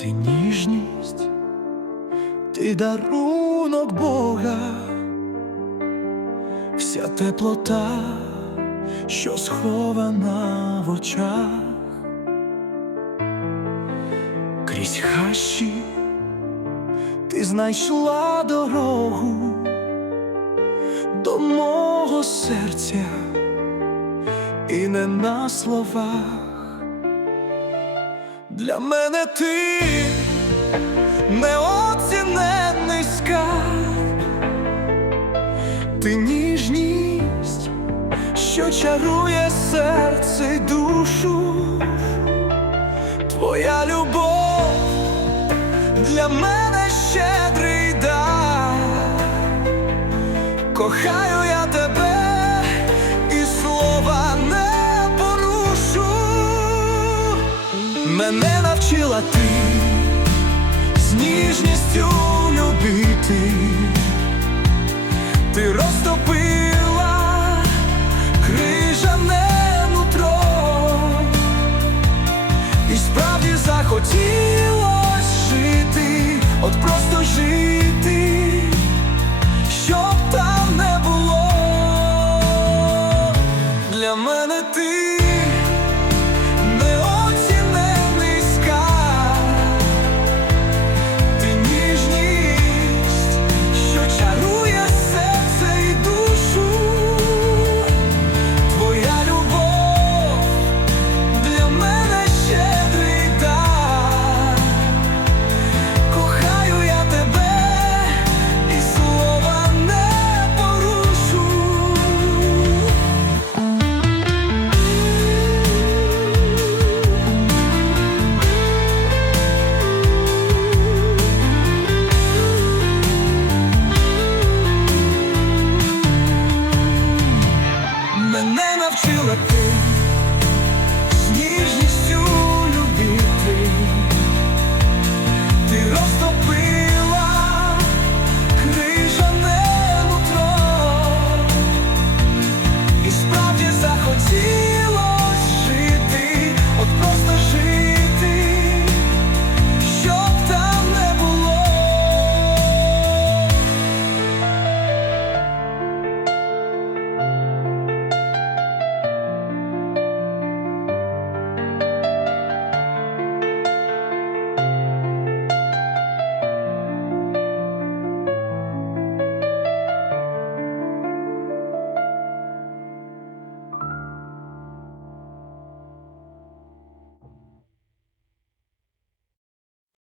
ти ніжність, ти дарунок Бога, вся теплота, що схована в очах, крізь хащі ти знайшла дорогу до мого серця і не на словах. Для мене ти неоціненний скарб, ти ніжність, що чарує серце й душу, твоя любов для мене щедрий дар. Кохаю я Не навчила ти, з ніжністю любити, ти розтопила крижане нутро, і справді захотілось жити, от просто жити, щоб там не було для мене ти.